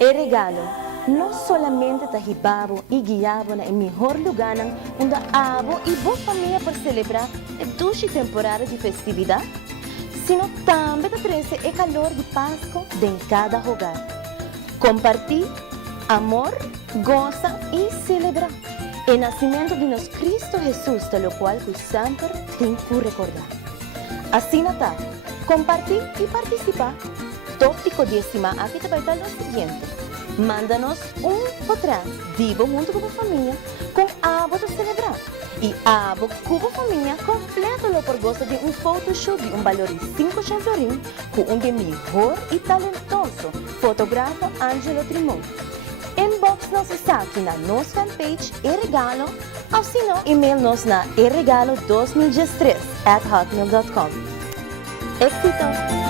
E regalo, não solamente tahibabo e guiabo na melhor lugar onde abo e boa família para celebrar a dulce temporada de festividade, sino também traz o calor de Páscoa em cada hogar. Compartir, amor, goza e celebrar o nascimento de nosso Cristo Jesus, pelo qual que sempre tem que recordar. Assim, Natal, compartir e participar. Tópico 10ª aqui vai estar o seguinte: manda-nos potras, digo junto com a família, com abo de celebrar. E abo com a família, completa-lo por gosto de photoshoot de valor de 5 florim com melhor e talentoso fotógrafo Angelo Trimon. Inbox nos aqui na nossa fanpage e-regalo, ou se não, e-mail-nos na eregalo2013@hotmail.com. Éxito!